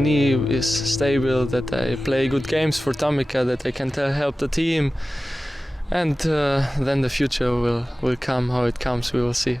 knee is stable, that I play good games for Tomica, that I can help the team, and then the future will come how it comes. We will see.